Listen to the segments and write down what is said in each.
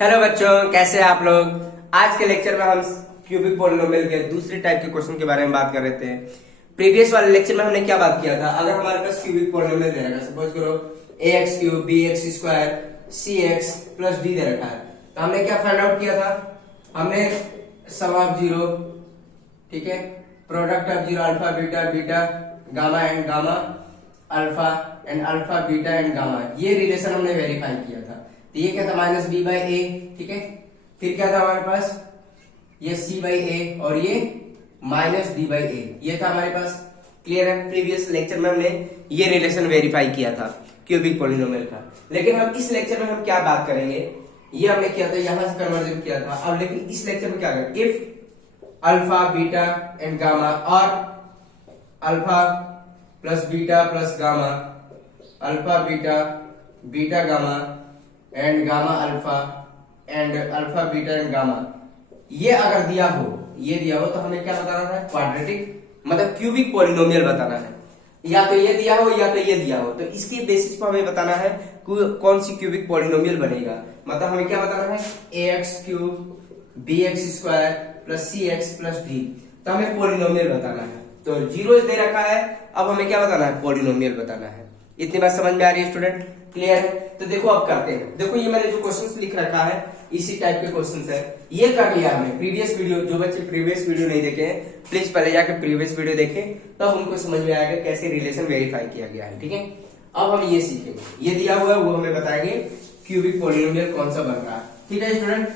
Hello बच्चों, कैसे हैं आप लोग। आज के लेक्चर में हम क्यूबिक पॉलिनोमियल के दूसरे टाइप के क्वेश्चन के बारे में बात कर रहे थे। प्रीवियस वाले लेक्चर में हमने क्या बात किया था, अगर हमारे पास क्यूबिक पॉलिनोमियल दे रखा है, सपोज करो ax cube bx square cx plus d दे रखा है, तो हमने क्या फाइंड आउट किया था, हमने सम ऑफ जीरो, ठीक है, product of zero alpha beta beta gamma and gamma alpha and alpha beta and gamma, ये रिलेशन हमने वेरीफाई किया था। तो ये क्या था, माइनस बी बाई ए, ठीक है। फिर क्या था हमारे पास, ये सी बाई ए और ये माइनस डी बाई ए, ये था हमारे पास। क्लियर है। प्रीवियस लेक्चर में हमने ये रिलेशन वेरीफाई किया था क्यूबिक पॉलिनोमियल का। लेकिन हम इस लेक्चर में हम क्या बात करेंगे, ये हमने किया था, यहां से कन्वर्जन किया था। अब लेकिन इस लेक्चर में क्या करेंगे, if alpha beta and gamma और alpha plus beta plus gamma alpha beta beta gamma and gamma alpha and alpha beta and gamma, ये अगर दिया हो, ये दिया हो, तो हमें क्या बताना है, क्वाड्रेटिक मतलब क्यूबिक पॉलिनोमियल बताना है। या तो ये दिया हो या तो ये दिया हो, तो इसकी बेसिस पर हमें बताना है कौन सी क्यूबिक पॉलिनोमियल बनेगा। मतलब हमें क्या बताना है, ax cube bx square plus cx plus d, तो हमें पॉलिनोमियल बताना है। तो जीरो दे रखा है, अब हमें क्या बताना है, पॉलिनोमियल बताना है। इतनी बात समझ में आ रही है स्टूडेंट, क्लियर है। तो देखो अब करते हैं, देखो ये मैंने जो क्वेश्चंस लिख रखा है इसी टाइप के क्वेश्चंस है, ये कर लिया हमने। प्रीवियस वीडियो, जो बच्चे प्रीवियस वीडियो नहीं देखे हैं प्लीज पहले जाकर प्रीवियस वीडियो देखें, तब उनको समझ में आएगा कैसे रिलेशन वेरीफाई किया गया है, ठीक है। अब हम ये सीखेंगे, ये दिया हुआ है वो हमें बताएंगे क्यूबिक पॉलिनोमियल कौन सा बन रहा है, ठीक है स्टूडेंट,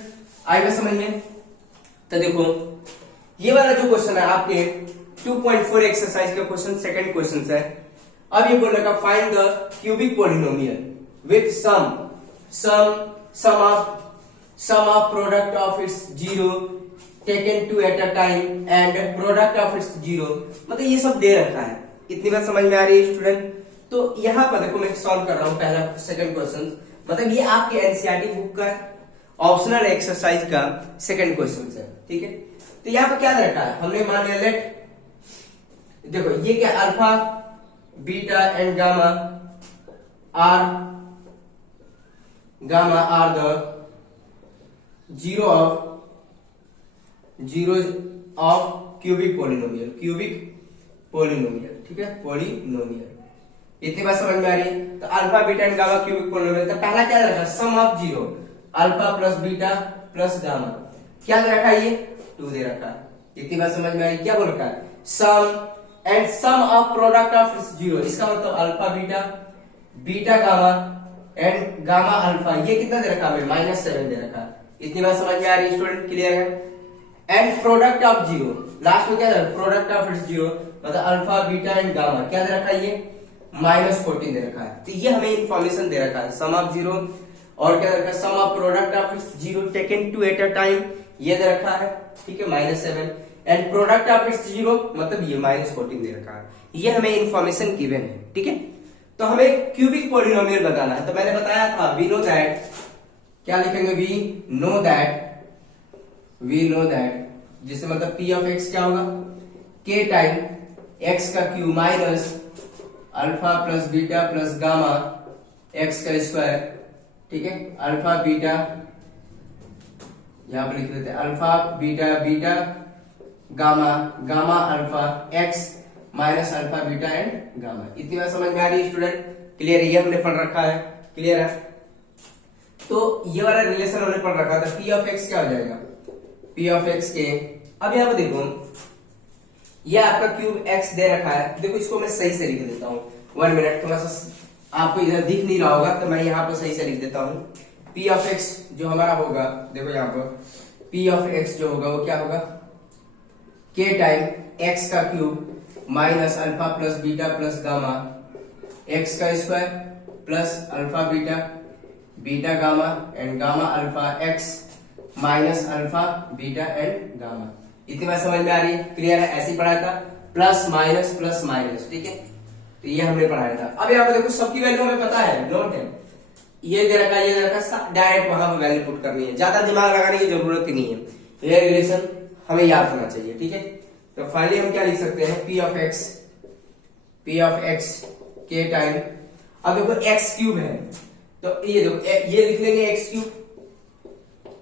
आएगा समझ में। तो देखो ये वाला जो क्वेश्चन है आपके 2.4 एक्सरसाइज का क्वेश्चन, सेकंड क्वेश्चन है। अब ये बोल रखा, find the cubic polynomial with sum of product of its zero taken two at a time and product of its zero, मतलब ये सब दे रखा है। इतनी बात समझ में आ रही है स्टूडेंट। तो यहाँ पर देखो मैं सॉल्व कर रहा हूँ पहला सेकंड क्वेश्चन, मतलब ये आपके एनसीईआरटी बुक का ऑप्शनल एक्सरसाइज का सेकंड क्वेश्चन है, ठीक है। तो यहाँ पर क्या दे रखा है, हमने मान लिया लेट, देखो ये क्या, alpha beta and gamma are the zero of cubic polynomial, ठीक है, पॉलिनोमियल। इतनी बात समझ में आ रही है। तो alpha beta and gamma cubic polynomial, तो पहला क्या रखा, sum of zero alpha plus beta plus gamma, क्या दे रखा है, ये 2 दे रखा है। इतनी बात समझ में आ रही, क्या बोल रखा है, sum and sum of product of zero, इसका मतलब alpha beta beta gamma and gamma alpha, ये कितना दे रखा है, -7 दे रखा है। इतनी बात समझ में आ रही है स्टूडेंट, क्लियर है। And product of zero, last में क्या दे रखा है, प्रोडक्ट ऑफ जीरो मतलब अल्फा बीटा एंड गामा, क्या दे रखा है, ये -14 दे रखा है। तो ये हमें इंफॉर्मेशन दे रखा है, सम ऑफ जीरो और क्या दे रखा है, sum of product of zero taken two at a time, ये दे रखा है, ठीक है, -7 and product of its zero मतलब ये -14 दे रखा है। ये हमें इंफॉर्मेशन गिवन है, ठीक है। तो हमें क्यूबिक पॉलिनोमियल बताना है। तो मैंने बताया था वी नो दैट, क्या लिखेंगे, वी नो दैट जिससे मतलब p ऑफ x क्या होगा, k टाइम x का cube minus alpha plus beta plus gamma x का स्क्वायर, ठीक है, अल्फा बीटा, यहां पर लिख देते हैं alpha beta beta gamma gamma alpha x minus alpha beta and gamma. इतनी बात समझ में आ रही है स्टूडेंट, क्लियर है, ये हमने पढ़ रखा है, क्लियर है। तो ये वाला रिलेशन हमने पढ़ रखा था, p ऑफ x क्या हो जाएगा, p ऑफ x के, अब यहां पर देखो ये आपका क्यूब x दे रखा है, देखो इसको मैं सही से लिख देता हूँ, 1 मिनट, थोड़ा सा आपको इधर दिख नहीं रहा होगा तो मैं यहाँ पर सही से लिख देता हूँ। p ऑफ x जो हमारा होगा, देखो यहाँ पर p ऑफ x जो होगा वो क्या होगा, k टाइम x का cube minus alpha plus beta plus gamma x का square plus alpha beta beta gamma and gamma alpha x minus alpha beta and gamma. इतनी बात समझ में आ रही है, क्लियर है, ऐसे ही पढ़ाया था, प्लस माइनस, ठीक है। तो ये हमने पढ़ाया था। अब यहाँ पे देखो सबकी वैल्यू हमें पता है, नोट है, ये दे रखा, ये दे रखा, डायरेक्ट वहां पर वैल्यू पुट करनी है, ज्यादा दिमाग लगाने की जरूरत ही नहीं है, ये रिलेशन हमें याद होना चाहिए, ठीक है। तो फाइनली हम क्या लिख सकते हैं, p ऑफ x के टाइम, अब देखो x क्यूब है, तो ये देखो ये लिख लेंगे x cube,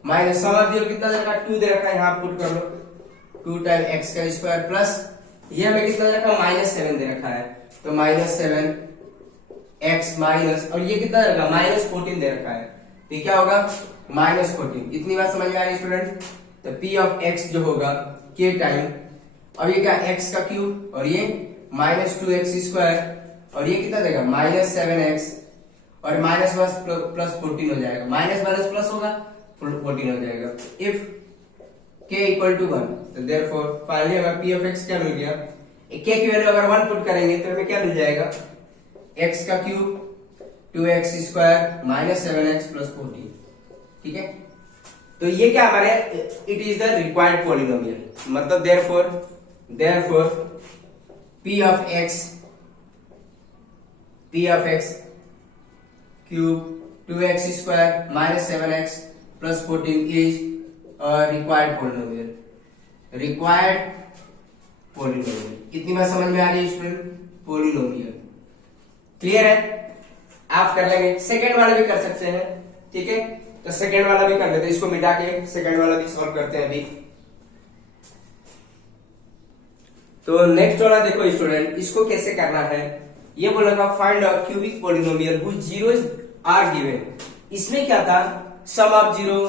minus sum of zero कितना दे रखा है, 2 दे रखा है, यहाँ पुट कर लो 2 टाइम एक्स का स्क्वायर प्लस ये हमें कितना दे रखा है, -7 दे रखा है, तो -7 एक्स माइनस और ये कितना दे रखा है, -14 दे रखा है, तो ये क्या होगा -14। इतनी बात समझ में आ रही है स्टूडेंट। तो पी ऑफ एक्स जो होगा के टाइम, अब ये क्या एक्स का क्यूब और ये -2x स्क्वायर और ये कितना देगा -7x और माइनस प्लस 14 हो जाएगा, माइनस माइनस प्लस होगा 14 हो जाएगा। इफ k इक्वल टू 1 तो देयरफॉर फाइनली हमें p ऑफ x क्या मिल गया, k की वैल्यू अगर 1 पुट करेंगे तो हमें क्या मिल जाएगा, x का cube 2x square -7x plus 14। ठीक है, तो ये क्या हमारे it is the required polynomial, मतलब therefore p of x cube 2x square -7x plus 14 is required polynomial. इतनी बात समझ में आ रही है स्टूडेंट, पॉलिनोमियल क्लियर है। आप कर लेंगे, सेकंड वाला भी कर सकते हैं। ठीक है, तो सेकंड वाला भी कर लेते हैं, इसको मिटा के सेकंड वाला भी सॉल्व करते हैं अभी। तो नेक्स्ट वाला देखो स्टूडेंट, इसको कैसे करना है, ये बोला था find a cubic polynomial whose zeros are given. इसमें क्या था, sum of zero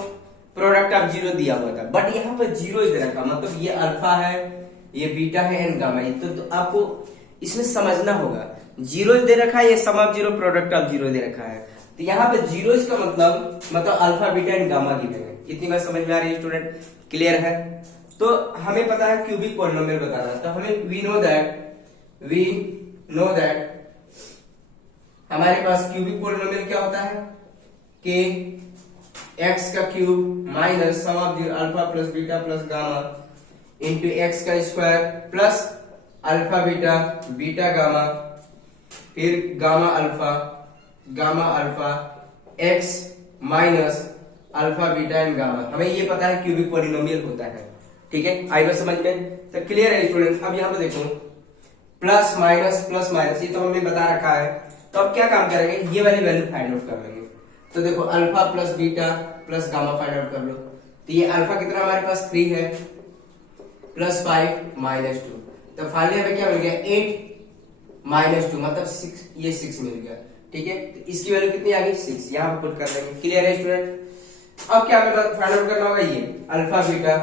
product of zero दिया हुआ था, बट यहाँ पर जीरो दे रखा, मतलब ये अल्फा है, ये बीटा है एंड गामा है, तो आपको इसमें समझना होगा, जीरो दे रखा है, ये sum of zero product of zero दे रखा है, तो यहाँ पे जीरो का मतलब alpha beta and gamma given है। इतनी बात समझ में आ रही है स्टूडेंट, क्लियर है। तो हमें पता है क्यूबिक पॉलिनोमियल बताना है, तो हमें वी नो दैट हमारे पास क्यूबिक पॉलिनोमियल क्या होता है, के एक्स का cube minus sum of zero alpha plus beta plus gamma into x का square plus alpha beta beta gamma फिर gamma alpha x minus alpha beta and gamma. हमें ये पता है क्यूबिक पॉलिनोमियल होता है। ठीक है, आई बात समझ में, तो क्लियर है स्टूडेंट। अब यहाँ पे देखो प्लस माइनस ये तो हमने बता रखा है, तो अब क्या काम करेंगे, ये वाली वैल्यू फाइंड आउट कर लेंगे। तो देखो alpha plus beta plus gamma find out कर लो, तो ये अल्फा कितना हमारे पास 3 है प्लस 5 -2, तो फाइनली हमें क्या मिल गया 8 -2 मतलब 6, ये 6 मिल गया। ठीक है, तो इसकी वैल्यू कितनी आ गई 6, यहाँ पे पुट कर लेंगे। क्लियर है स्टूडेंट। अब क्या हमें फाइंड आउट करना होगा, ये अल्फा बीटा,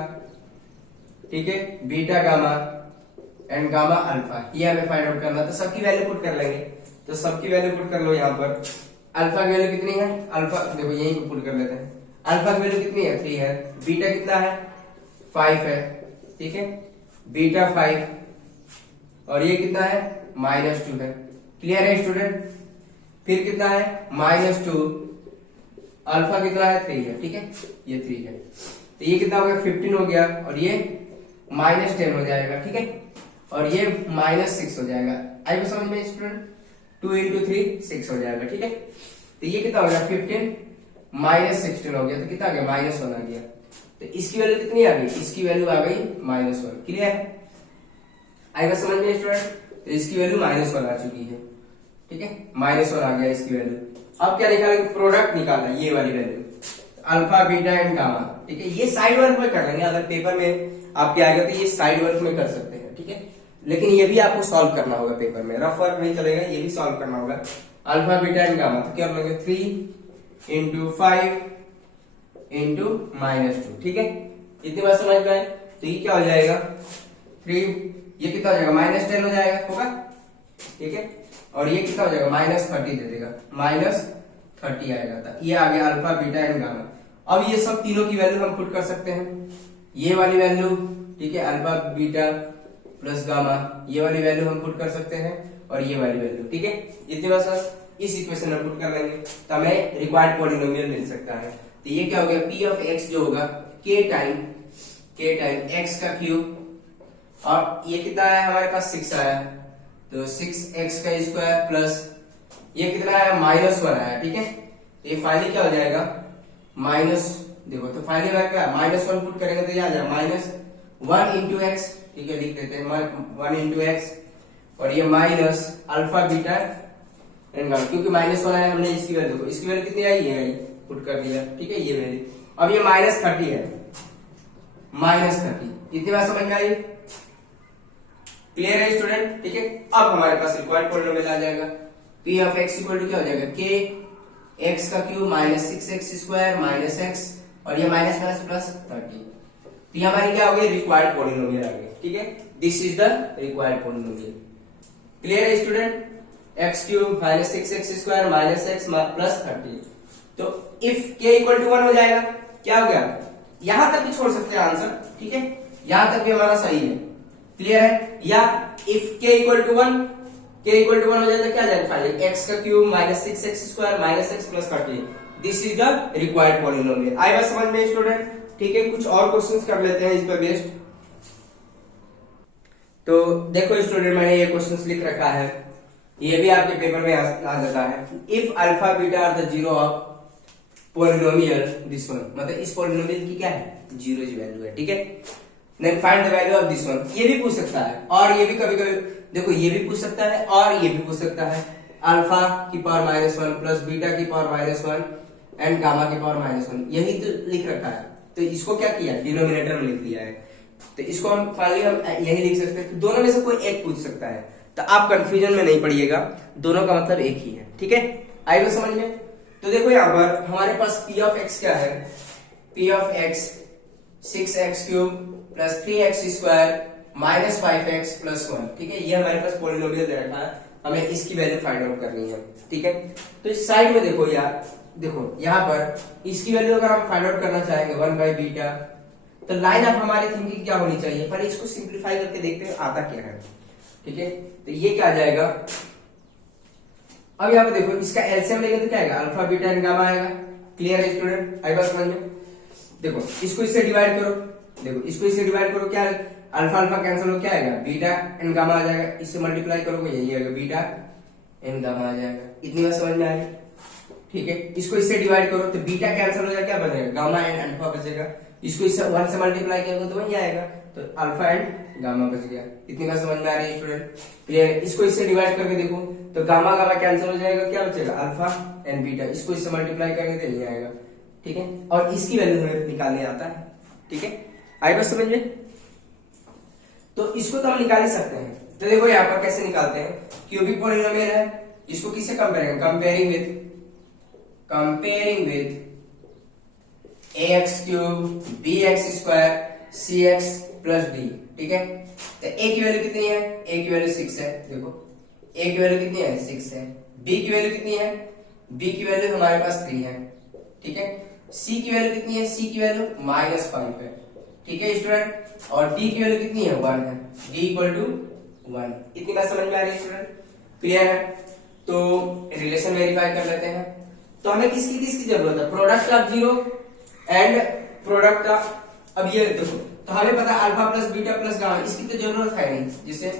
ठीक है, beta gamma and gamma alpha, ये हमें फाइंड आउट करना, तो सबकी वैल्यू पुट कर लेंगे। तो सबकी वैल्यू पुट कर लो यहाँ पर। अल्फा की वैल्यू कितनी है, अल्फा देखो यही पुट कर लेते हैं, अल्फा की वैल्यू कितनी है 3 है, बीटा कितना है 5 है, ठीक है, बीटा 5 और ये कितना है -2 है। क्लियर है स्टूडेंट। फिर कितना है -2, अल्फा कितना है 3 है, ठीक है, ये 3 है, तो ये कितना हो गया 15 हो गया और ये -10 हो जाएगा। ठीक है, और ये -6 हो जाएगा। आई बात समझ में स्टूडेंट, 2 × 3 6 हो जाएगा। ठीक है, तो ये कितना हो गया 15 -16 हो गया, तो कितना आ गया -1 आ गया। तो इसकी वैल्यू कितनी आ गई, इसकी वैल्यू आ गई -1। क्लियर है, आई बात समझ में स्टूडेंट। तो इसकी वैल्यू -1 आ चुकी है। ठीक है, -1 आ गया इसकी वैल्यू। अब क्या निकालेंगे, प्रोडक्ट निकालना, ये वाली value alpha beta and gamma. ठीक है, ये साइड वर्क में कर लेंगे, अगर पेपर में आपके आएगा तो ये साइड वर्क में कर सकते हैं। ठीक है, लेकिन ये भी आपको सॉल्व करना होगा पेपर में, रफ वर्क नहीं चलेगा, ये भी सॉल्व करना होगा। अल्फा बीटा एंड गामा, तो क्या बोलेंगे 3 × 5 × -2। ठीक है, इतनी बात समझ में आए। तो ये क्या हो जाएगा 3, ये कितना हो जाएगा -10 हो जाएगा, होगा। ठीक है, और ये कितना हो जाएगा -30 दे देगा, -30 आएगा था। ये आ गया अल्फा बीटा एंड गामा। अब ये सब तीनों की वैल्यू हम पुट कर सकते हैं, ये वाली वैल्यू, ठीक है, अल्फा बीटा प्लस गामा, ये वाली वैल्यू हम पुट कर सकते हैं और ये वाली वैल्यू। ठीक है, इतनी बात सर इस इक्वेशन में पुट कर लेंगे तो हमें रिक्वायर्ड पॉलिनोमियल मिल सकता है। तो ये क्या हो गया, p ऑफ x जो होगा k टाइम x का क्यूब और ये कितना आया हमारे पास 6 आया, तो 6x का स्क्वायर प्लस ये कितना आया -1 आया। ठीक है, तो ये फाइनली क्या हो जाएगा देखो, तो फाइनली क्या -1 पुट करेंगे तो ये आ जाएगा -1 × x। ठीक है, लिख देते हैं 1 × x और ये minus alpha beta and gamma, क्योंकि -1 आया हमने इसकी वैल्यू, देखो इसकी वैल्यू कितनी आई है पुट कर दिया। ठीक है, ये वैल्यू अब ये -30 है, -30, इतनी बात समझ में आई? क्लियर है स्टूडेंट? ठीक है, अब हमारे पास रिक्वायर्ड पॉलिनोमियल आ जाएगा। p of x equal to क्या हो जाएगा, k x का cube minus 6x square minus x और ये माइनस माइनस प्लस 30। तो ये हमारी क्या हो गई, रिक्वायर्ड पॉलिनोमियल आ गई। ठीक है, this is the required polynomial. Clear है student? x cube minus 6x square minus x plus 30। तो इफ k इक्वल टू 1 हो जाएगा, क्या हो गया, यहां तक भी छोड़ सकते हैं आंसर। ठीक है, यहां तक भी हमारा सही है। क्लियर है? या इफ k इक्वल टू 1 हो जाए तो क्या आ जाएगा, फाइनली x का cube minus 6x square minus x plus 30। This is the required polynomial. आई बात समझ में स्टूडेंट? ठीक है, कुछ और क्वेश्चंस कर लेते हैं इस पर बेस्ड। तो देखो स्टूडेंट, मैंने ये क्वेश्चंस लिख रखा है, ये भी आपके पेपर में आ जाता है। If alpha beta are the zero of polynomial this one, मतलब इस पॉलिनोमियल की क्या है, जीरो वैल्यू है। ठीक है, then find the value of this one, ये भी पूछ सकता है, और ये भी कभी कभी देखो ये भी पूछ सकता है और ये भी पूछ सकता है। अल्फा की पावर -1 प्लस बीटा की पावर -1 एंड गामा की पावर -1, यही तो लिख रखा है। तो इसको क्या किया, डिनोमिनेटर में लिख दिया है। तो इसको हम फाइनली हम यही लिख सकते हैं, दोनों में से कोई एक पूछ सकता है। तो आप कंफ्यूजन में नहीं पड़िएगा, दोनों का मतलब एक ही है। ठीक है, आई वो समझ में? तो देखो यहाँ पर हमारे पास p ऑफ x क्या है, p of x 6x cube plus 3x square minus 5x plus 1। ठीक है, ये हमारे पास पॉलिनोमियल दे रखा है, हमें इसकी वैल्यू फाइंड आउट करनी है। ठीक है, तो इस साइड में देखो यार, देखो यहाँ पर इसकी वैल्यू अगर हम फाइंड आउट करना चाहेंगे 1 बाई बीटा, तो लाइन ऑफ हमारी थिंकिंग क्या होनी चाहिए, पर इसको सिंप्लीफाई करके देखते हैं आता क्या है। ठीक है, तो ये क्या आ जाएगा, अब यहाँ पे देखो इसका एलसीएम लेंगे तो क्या आएगा, अल्फा बीटा एंड गामा आएगा। क्लियर है स्टूडेंट? आई बात समझ में? देखो इसको इससे डिवाइड करो, देखो इसको इससे डिवाइड करो, क्या अल्फा अल्फा कैंसिल हो, क्या आएगा, बीटा एंड गामा आ जाएगा। इससे मल्टीप्लाई करोगे यही आएगा, बीटा एंड गामा आ जाएगा। इतनी बात समझ में आ गई? ठीक है, इसको इससे डिवाइड करो तो बीटा कैंसिल हो जाएगा, क्या बचेगा, गामा एंड अल्फा बचेगा। इसको इससे 1 से मल्टीप्लाई करोगे तो वही आएगा, तो अल्फा एंड गामा बच गया। इतनी बात समझ में आ रही है स्टूडेंट? क्लियर? इसको इससे डिवाइड करके देखो तो गामा गामा कैंसिल हो जाएगा, क्या बचेगा, अल्फा एंड बीटा। इसको इससे मल्टीप्लाई करेंगे तो नहीं आएगा। ठीक है, और इसकी वैल्यू हमें निकालने आता है। ठीक है, आई बात समझ में? तो इसको तो हम निकाल ही सकते हैं। तो देखो यहाँ पर कैसे निकालते हैं, क्यूबिक पॉलिनोमियल है, इसको किससे कंपेयर करेंगे, comparing with ax cube bx square cx plus d। ठीक है, तो a की वैल्यू कितनी है, a की वैल्यू 6 है। देखो a की वैल्यू कितनी है, 6 है। b की वैल्यू कितनी है, b की वैल्यू हमारे पास 3 है। ठीक है, c की वैल्यू कितनी है, c की वैल्यू -5 है। ठीक है स्टूडेंट, और d की वैल्यू कितनी है, 1 है, d इक्वल टू 1। इतनी बात समझ में आ रही है स्टूडेंट? क्लियर है? तो रिलेशन वेरीफाई कर लेते हैं। तो हमें किसकी किसकी जरूरत है, product of zero and product of, अब ये देखो तो हमें पता है alpha plus beta plus gamma, इसकी तो जरूरत है नहीं, जिसे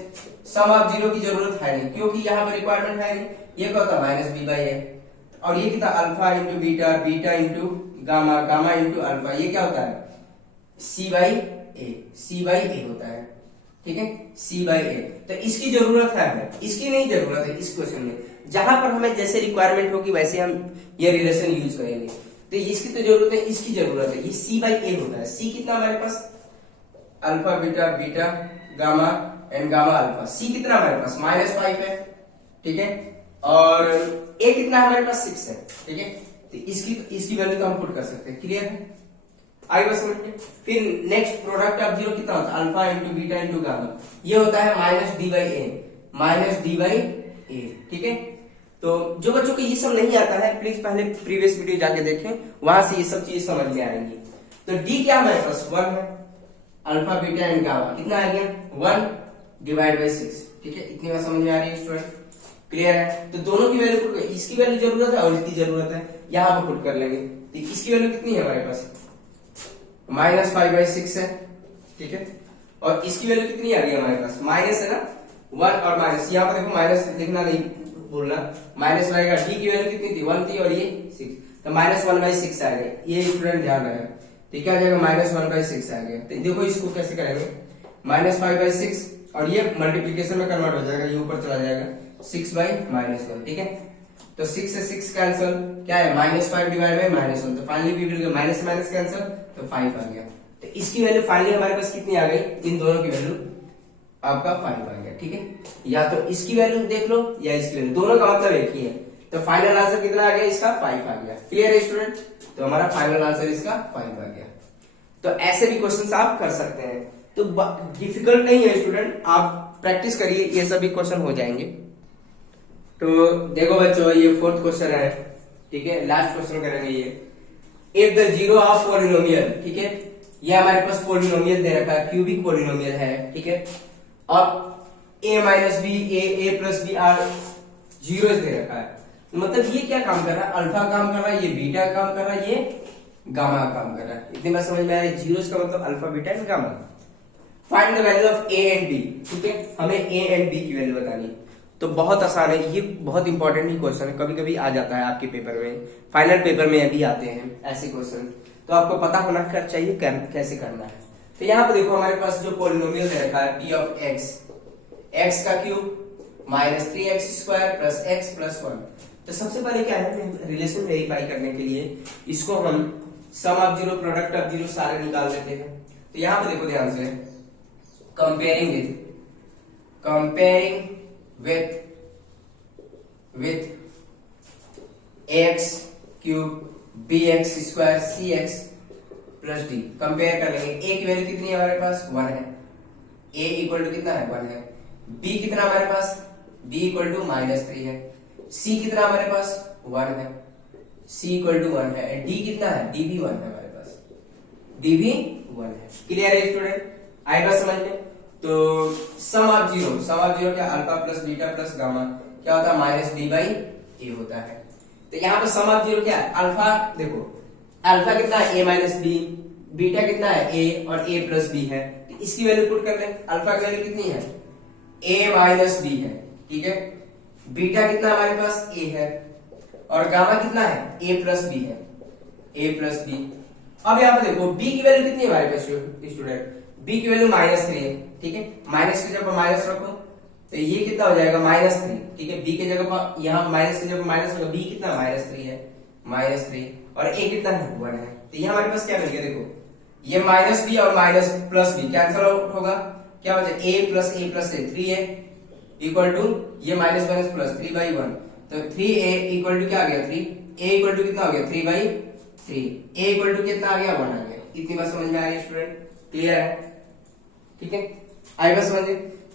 सम ऑफ जीरो की जरूरत है नहीं, क्योंकि यहाँ पर रिक्वायरमेंट है नहीं। ये क्या होता है, -b/a, और ये कितना, alpha into beta, beta into gamma, gamma into alpha, ये क्या होता है, c/a होता है। ठीक है, c/a। तो इसकी जरूरत है हमें, इसकी नहीं जरूरत है इस क्वेश्चन में। जहां पर हमें जैसे रिक्वायरमेंट होगी वैसे हम ये रिलेशन यूज करेंगे। तो इसकी तो जरूरत है, इसकी जरूरत है, ये c/a होता है। c कितना हमारे पास, alpha beta beta gamma and gamma alpha, c कितना हमारे पास -5 है। ठीक है, और a कितना हमारे पास 6 है। ठीक है, तो इसकी वैल्यू तो हम पुट कर सकते हैं। क्लियर है? आगे बस समझिए। फिर नेक्स्ट प्रोडक्ट ऑफ जीरो कितना होता है, alpha into beta into gamma, ये होता है -d/a। ठीक है, तो जो बच्चों को ये सब नहीं आता है प्लीज पहले प्रीवियस वीडियो जाके देखें, वहां से ये सब चीज समझ में आएंगी। तो d क्या हमारे पास 1 है, अल्फा बीटा एंड गामा कितना आ गया 1/6। ठीक है, इतनी बात समझ में आ रही है स्टूडेंट? क्लियर है? तो दोनों की वैल्यू पुट, इसकी वैल्यू जरूरत है और इसकी जरूरत है, यहाँ पे पुट कर लेंगे। तो इसकी वैल्यू कितनी है हमारे पास, -5/6 है। ठीक है, और इसकी वैल्यू कितनी आ रही है हमारे पास, माइनस है ना, 1 और माइनस, यहाँ पर देखो माइनस लिखना नहीं बोलना, माइनस रहेगा। d की वैल्यू कितनी थी, 1 थी, और ये 6, तो -1/6 आ गया। ये स्टूडेंट ध्यान रहे, तो क्या आ जाएगा, -1/6 आ गया। तो देखो इसको कैसे करेंगे, -5/6 और ये मल्टीप्लीकेशन में कन्वर्ट हो जाएगा, ये ऊपर चला जाएगा 6/-1। ठीक है, तो 6 से 6 कैंसिल, क्या है -5 डिवाइड बाय -1, तो finally we will get minus minus cancel, तो 5 आ गया। तो इसकी वैल्यू फाइनली हमारे पास कितनी आ गई, इन दोनों की वैल्यू आपका 5 आ गया। ठीक है, या तो इसकी वैल्यू देख लो या इसकी वैल्यू, दोनों का मतलब एक ही है। तो फाइनल आंसर कितना आ गया इसका, 5 आ गया। क्लियर है स्टूडेंट, तो हमारा फाइनल आंसर इसका 5 आ गया। तो ऐसे भी क्वेश्चन आप कर सकते हैं, तो डिफिकल्ट नहीं है स्टूडेंट, आप प्रैक्टिस करिए, ये सभी क्वेश्चन हो जाएंगे। तो देखो बच्चों, ये 4th क्वेश्चन है। ठीक है, लास्ट क्वेश्चन करेंगे ये। If the zero of polynomial, ठीक है, ये हमारे पास पॉलिनोमियल दे रखा है, क्यूबिक पॉलिनोमियल है। ठीक है, अब a minus B, A plus B are zero दे रखा है, मतलब ये क्या काम कर रहा है, अल्फा काम कर रहा है, ये बीटा काम कर रहा है, ये गामा काम कर रहा है। इतनी बात समझ में आया, जीरोस का मतलब alpha beta and gamma. Find the value of A and B. ठीक है, हमें ए एंड बी की वैल्यू बतानी है। तो बहुत आसान है, ये बहुत इंपॉर्टेंट ही क्वेश्चन है, कभी कभी आ जाता है आपके पेपर में, फाइनल पेपर में भी आते हैं ऐसे क्वेश्चन, तो आपको पता होना चाहिए कैसे करना है। तो यहाँ पे देखो हमारे पास जो पॉलिनोमियल दे रखा है, p ऑफ x का cube minus 3x² plus x plus 1। तो सबसे पहले क्या है, रिलेशन वेरीफाई करने के लिए इसको हम sum of zero, product of zero सारे निकाल देते हैं। तो यहाँ पे देखो ध्यान से, comparing with ax cube bx² cx plus d, compare कर लेंगे। a की वैल्यू कितनी है हमारे पास, 1 है, a इक्वल टू कितना है, 1 है। b कितना हमारे पास, b इक्वल टू -3 है। c कितना हमारे पास, 1 है, c इक्वल टू 1 है। d कितना है, d भी 1 है हमारे पास, d भी 1 है। क्लियर है स्टूडेंट, आएगा समझ में। तो सम ऑफ जीरो क्या, alpha plus beta plus gamma क्या होता है, -b/a होता है। तो यहाँ पे सम ऑफ जीरो क्या है, अल्फा, देखो अल्फा कितना है, a माइनस बी, बीटा कितना है, a और a प्लस बी है। तो इसकी वैल्यू पुट कर लें, अल्फा की वैल्यू कितनी है, a माइनस बी है। ठीक है, बीटा कितना हमारे पास, a है, और गामा कितना है, a प्लस बी है, a प्लस बी। अब यहाँ पे देखो b की वैल्यू कितनी है हमारे पास स्टूडेंट, b की वैल्यू -3 है। ठीक है, माइनस की जगह माइनस रखो, तो ये कितना हो जाएगा, -3। ठीक है, b की जगह पर यहाँ माइनस की जगह माइनस होगा, b कितना -3 है, -3, और a कितना है, 1 है। तो ये हमारे पास क्या मिल गया, देखो ये -b और minus plus b cancel out होगा, क्या हो जाएगा, a प्लस a 3 है इक्वल टू ये माइनस माइनस प्लस 3/1, तो 3a इक्वल टू क्या आ गया, 3, a इक्वल टू कितना हो गया, 3/3, a इक्वल टू कितना आ गया, 1 आ गया। इतनी बात समझ में आ गई स्टूडेंट, क्लियर है। ठीक है, आई बात समझ,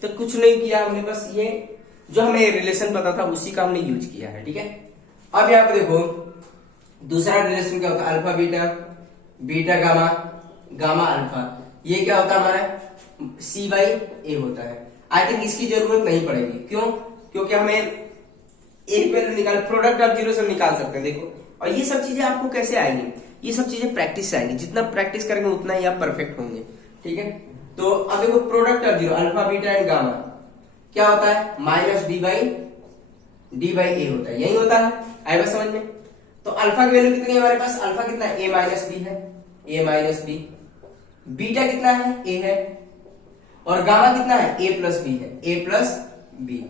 तो कुछ नहीं किया हमने, बस ये जो हमें रिलेशन पता था उसी का हमने यूज किया है। ठीक है, अब यहाँ पे देखो दूसरा रिलेशन क्या होता है, alpha beta, beta gamma, gamma alpha, ये क्या होता है हमारा, c/a होता है। आई थिंक इसकी जरूरत नहीं पड़ेगी, क्यों, क्योंकि हमें एक वैल्यू निकाल, प्रोडक्ट ऑफ जीरो से निकाल सकते हैं। देखो, और ये सब चीजें आपको कैसे आएंगी, ये सब चीजें प्रैक्टिस से आएंगी, जितना प्रैक्टिस करेंगे उतना ही आप परफेक्ट होंगे। ठीक है, तो अब देखो product of zero, alpha beta and gamma क्या होता है, -d/a होता है, यही होता है, आएगा समझ में। तो अल्फा की वैल्यू कितनी है हमारे पास, अल्फा कितना है, a माइनस बी है, a माइनस बी, बीटा कितना है, a है, और गामा कितना है, a प्लस बी है, a प्लस बी।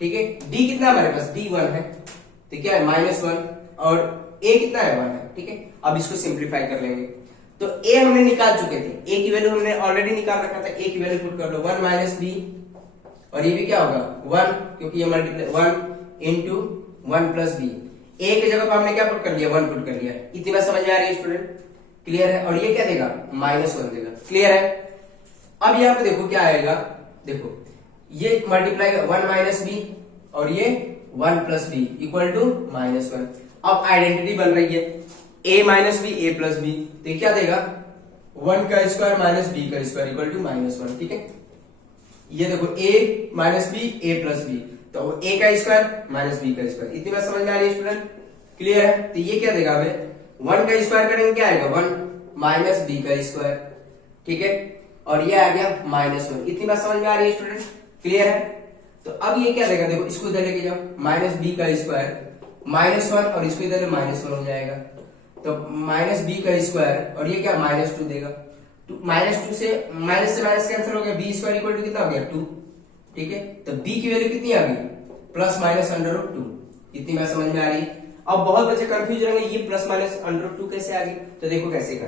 ठीक है, d कितना है हमारे पास, d 1 है, तो क्या है, -1, और a कितना है, 1 है। ठीक है, अब इसको सिंप्लीफाई कर लेंगे, तो a हमने निकाल चुके थे, a की वैल्यू हमने ऑलरेडी निकाल रखा था, a की वैल्यू पुट कर लो, 1 माइनस बी, और ये भी क्या होगा, 1, क्योंकि ये multiply 1 into 1 plus B, a की जगह पर हमने क्या पुट कर लिया, 1 पुट कर लिया। इतनी बात समझ में आ रही है स्टूडेंट, क्लियर है। और ये क्या देगा, -1 देगा, क्लियर है। अब यहाँ पे देखो क्या आएगा, देखो ये मल्टीप्लाई 1 माइनस बी और ये 1 प्लस बी इक्वल टू -1। अब आइडेंटिटी बन रही है, a minus B, a plus B, तो ये क्या देगा, 1 का स्क्वायर माइनस b का स्क्वायर इक्वल टू -1। ठीक है, ये देखो a minus B, a plus B, तो a का स्क्वायर माइनस b का स्क्वायर। इतनी बात समझ में आ रही है स्टूडेंट, क्लियर है। तो ये क्या देगा हमें, 1 का स्क्वायर करेंगे क्या आएगा, 1 माइनस b का स्क्वायर। ठीक है, और ये आ गया -1। इतनी बात समझ में आ रही है स्टूडेंट, क्लियर है। तो अब ये क्या देगा, देखो इसको इधर लेके जाओ, -b का स्क्वायर -1, और इसको इधर -1 हो जाएगा, तो -b का स्क्वायर, और ये क्या -2 देगा, -2 से माइनस कैंसिल हो गया, b स्क्वायर इक्वल टू कितना हो गया, 2। ठीक है, तो b की वैल्यू कितनी आ गई, +-√2। इतनी बात समझ में आ रही। अब बहुत बच्चे कंफ्यूज रहेंगे ये प्लस माइनस अंडर रूट 2 कैसे आ गई, तो देखो कैसे करना